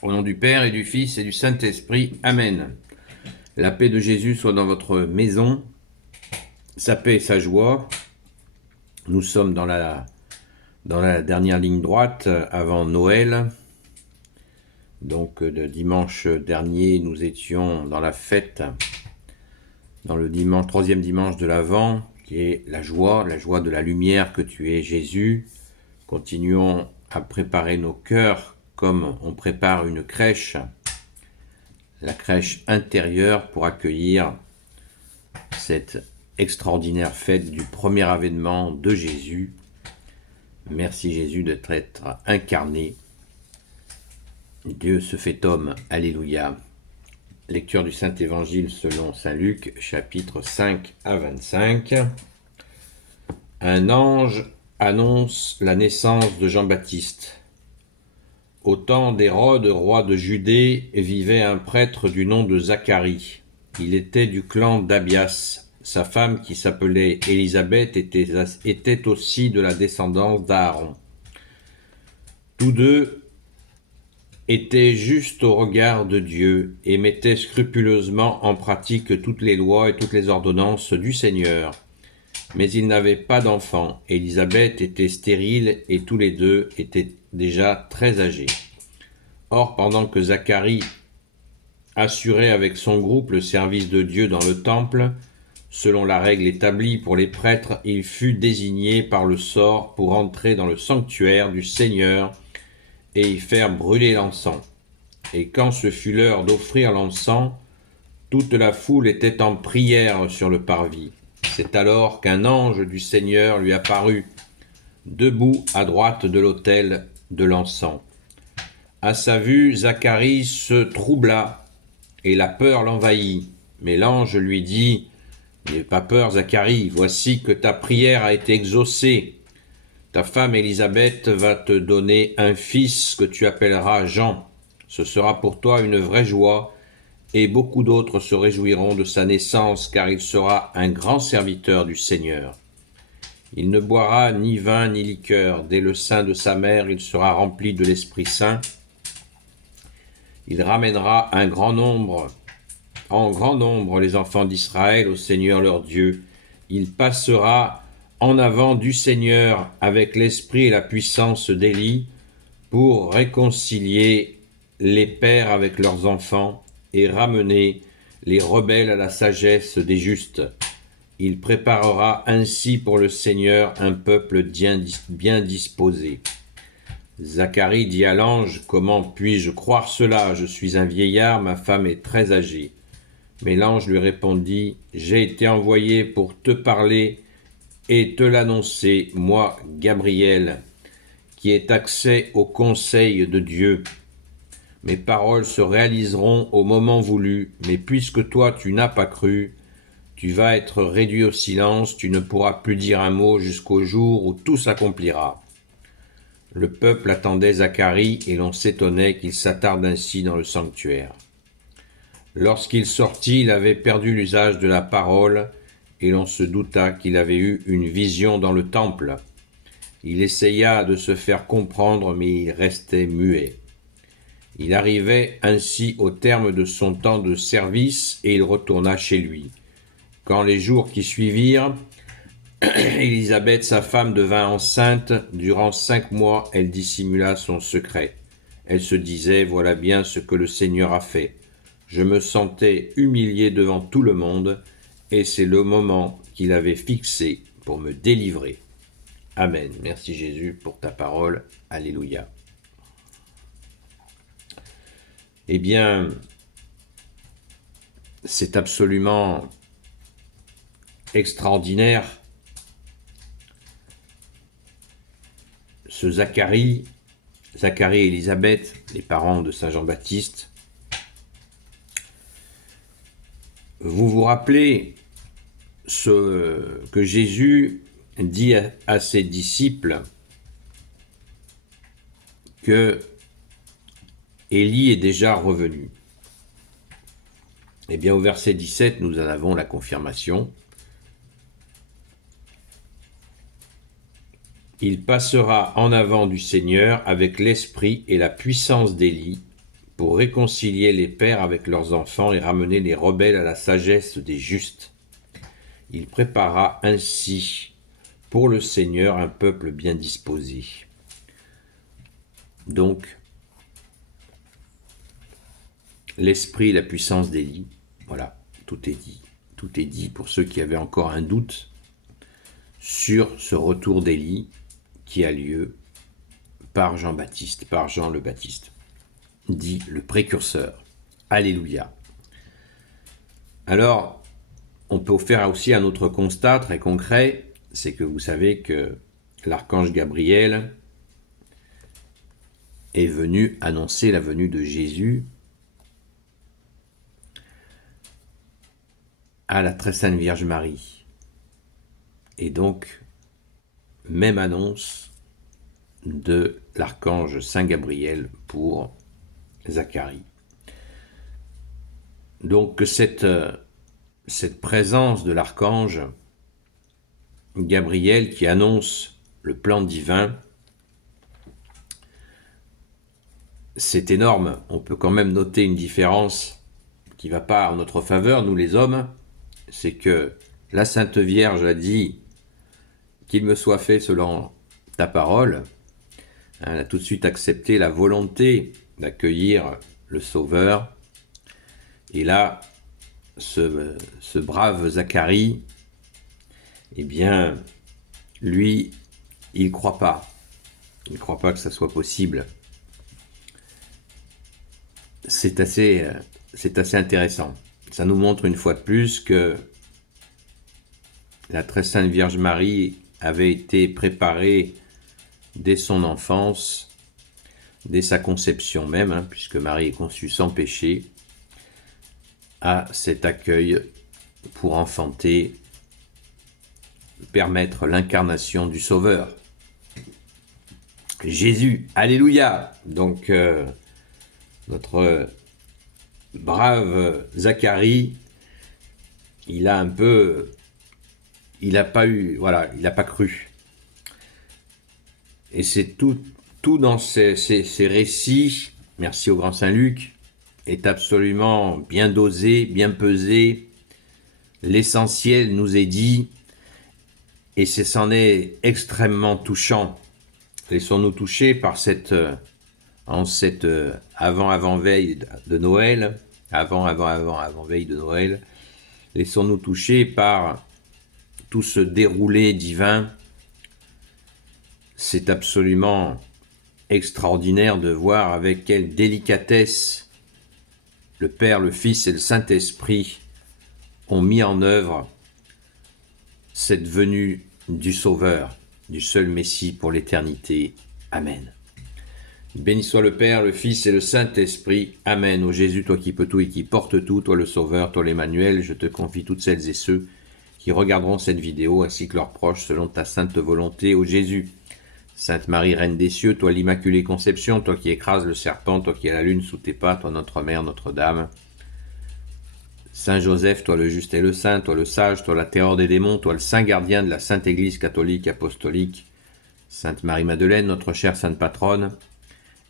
Au nom du Père et du Fils et du Saint-Esprit. Amen. La paix de Jésus soit dans votre maison, sa paix et sa joie. Nous sommes dans la dernière ligne droite avant Noël. Donc le dimanche dernier, nous étions dans la fête, dans le troisième dimanche de l'Avent, qui est la joie de la lumière que tu es Jésus. Continuons à préparer nos cœurs comme on prépare une crèche, la crèche intérieure pour accueillir cette extraordinaire fête du premier avènement de Jésus. Merci Jésus d'être incarné. Dieu se fait homme. Alléluia. Lecture du Saint-Évangile selon saint Luc, chapitre 5 à 25. Un ange annonce la naissance de Jean-Baptiste. Au temps d'Hérode, roi de Judée, vivait un prêtre du nom de Zacharie. Il était du clan d'Abias. Sa femme, qui s'appelait Élisabeth, était aussi de la descendance d'Aaron. Tous deux étaient justes au regard de Dieu et mettaient scrupuleusement en pratique toutes les lois et toutes les ordonnances du Seigneur. Mais ils n'avaient pas d'enfants. Élisabeth était stérile et tous les deux étaient déjà très âgés. Or, pendant que Zacharie assurait avec son groupe le service de Dieu dans le temple, selon la règle établie pour les prêtres, il fut désigné par le sort pour entrer dans le sanctuaire du Seigneur et y faire brûler l'encens. Et quand ce fut l'heure d'offrir l'encens, toute la foule était en prière sur le parvis. C'est alors qu'un ange du Seigneur lui apparut, debout à droite de l'autel de l'encens. À sa vue, Zacharie se troubla et la peur l'envahit. Mais l'ange lui dit : « N'aie pas peur, Zacharie, voici que ta prière a été exaucée. Ta femme Élisabeth va te donner un fils que tu appelleras Jean. Ce sera pour toi une vraie joie, et beaucoup d'autres se réjouiront de sa naissance, car il sera un grand serviteur du Seigneur. Il ne boira ni vin ni liqueur. Dès le sein de sa mère, il sera rempli de l'Esprit Saint. Il ramènera en grand nombre les enfants d'Israël au Seigneur leur Dieu. Il passera en avant du Seigneur avec l'esprit et la puissance d'Élie pour réconcilier les pères avec leurs enfants et ramener les rebelles à la sagesse des justes. Il préparera ainsi pour le Seigneur un peuple bien disposé. Zacharie dit à l'ange : « Comment puis-je croire cela ? Je suis un vieillard, ma femme est très âgée. » Mais l'ange lui répondit : « J'ai été envoyé pour te parler et te l'annoncer, moi, Gabriel, qui ai accès au conseil de Dieu. Mes paroles se réaliseront au moment voulu, mais puisque toi tu n'as pas cru, tu vas être réduit au silence, tu ne pourras plus dire un mot jusqu'au jour où tout s'accomplira. » Le peuple attendait Zacharie et l'on s'étonnait qu'il s'attarde ainsi dans le sanctuaire. Lorsqu'il sortit, il avait perdu l'usage de la parole et l'on se douta qu'il avait eu une vision dans le temple. Il essaya de se faire comprendre, mais il restait muet. Il arrivait ainsi au terme de son temps de service et il retourna chez lui. Quand les jours qui suivirent, Élisabeth, sa femme, devint enceinte. Durant 5 mois, elle dissimula son secret. Elle se disait : « Voilà bien ce que le Seigneur a fait. Je me sentais humiliée devant tout le monde, et c'est le moment qu'il avait fixé pour me délivrer. » Amen. Merci Jésus pour ta parole. Alléluia. Eh bien, c'est absolument extraordinaire. Ce Zacharie et Élisabeth, les parents de Saint Jean-Baptiste, vous vous rappelez ce que Jésus dit à ses disciples, que Élie est déjà revenu. Eh bien, au verset 17, nous en avons la confirmation. Il passera en avant du Seigneur avec l'esprit et la puissance d'Élie pour réconcilier les pères avec leurs enfants et ramener les rebelles à la sagesse des justes. Il prépara ainsi pour le Seigneur un peuple bien disposé. Donc, l'esprit, la puissance d'Élie, voilà, tout est dit. Tout est dit pour ceux qui avaient encore un doute sur ce retour d'Élie qui a lieu par Jean-Baptiste, par Jean le Baptiste, dit le précurseur. Alléluia. Alors, on peut faire aussi un autre constat très concret, c'est que vous savez que l'archange Gabriel est venu annoncer la venue de Jésus à la très sainte Vierge Marie. Et donc, même annonce de l'archange Saint Gabriel pour Zacharie. Donc cette présence de l'archange Gabriel qui annonce le plan divin, c'est énorme. On peut quand même noter une différence qui ne va pas en notre faveur, nous les hommes, c'est que la Sainte Vierge a dit qu'il me soit fait selon ta parole. Elle a tout de suite accepté la volonté d'accueillir le Sauveur. Et là, ce brave Zacharie, eh bien, lui, il ne croit pas. Il ne croit pas que ça soit possible. C'est assez intéressant. Ça nous montre une fois de plus que la très sainte Vierge Marie avait été préparée dès son enfance, dès sa conception même, puisque Marie est conçue sans péché, à cet accueil pour enfanter, permettre l'incarnation du Sauveur. Jésus, alléluia. Donc, notre brave Zacharie, il n'a pas cru. Et c'est tout dans ces récits, merci au grand Saint Luc, est absolument bien dosé, bien pesé. L'essentiel nous est dit, et c'en est extrêmement touchant. Laissons-nous toucher par cette avant-veille de Noël, avant-veille de Noël, laissons-nous toucher par tout ce déroulé divin. C'est absolument extraordinaire de voir avec quelle délicatesse le Père, le Fils et le Saint-Esprit ont mis en œuvre cette venue du Sauveur, du seul Messie pour l'éternité. Amen. Béni soit le Père, le Fils et le Saint-Esprit. Amen. Ô Jésus, toi qui peux tout et qui portes tout, toi le Sauveur, toi l'Emmanuel, je te confie toutes celles et ceux qui regarderont cette vidéo ainsi que leurs proches selon ta sainte volonté. Ô Jésus, Sainte Marie, Reine des cieux, toi l'Immaculée Conception, toi qui écrases le serpent, toi qui as la lune sous tes pas, toi notre Mère, Notre-Dame. Saint Joseph, toi le juste et le saint, toi le sage, toi la terreur des démons, toi le saint gardien de la Sainte Église catholique apostolique. Sainte Marie-Madeleine, notre chère sainte patronne.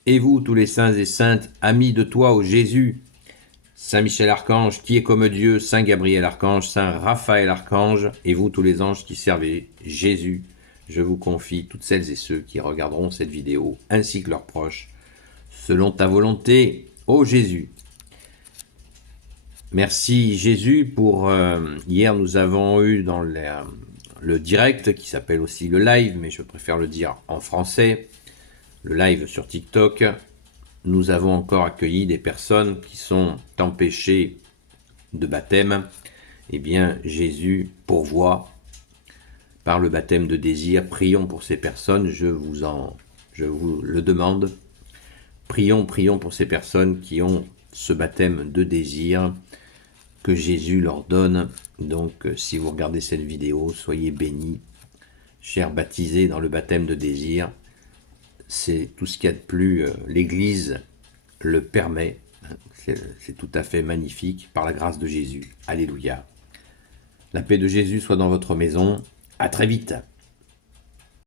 Et vous, tous les saints et saintes, amis de toi, ô Jésus, Saint Michel Archange, qui est comme Dieu, Saint Gabriel Archange, Saint Raphaël Archange, et vous, tous les anges qui servez Jésus, je vous confie toutes celles et ceux qui regarderont cette vidéo, ainsi que leurs proches, selon ta volonté, ô Jésus. Merci Jésus pour... hier, nous avons eu dans le direct, qui s'appelle aussi le live, mais je préfère le dire en français, le live sur TikTok, nous avons encore accueilli des personnes qui sont empêchées de baptême. Eh bien, Jésus pourvoit par le baptême de désir. Prions pour ces personnes, je vous le demande. Prions pour ces personnes qui ont ce baptême de désir que Jésus leur donne. Donc, si vous regardez cette vidéo, soyez bénis, chers baptisés dans le baptême de désir. C'est tout ce qu'il y a de plus, l'Église le permet, c'est tout à fait magnifique, par la grâce de Jésus. Alléluia. La paix de Jésus soit dans votre maison, à très vite.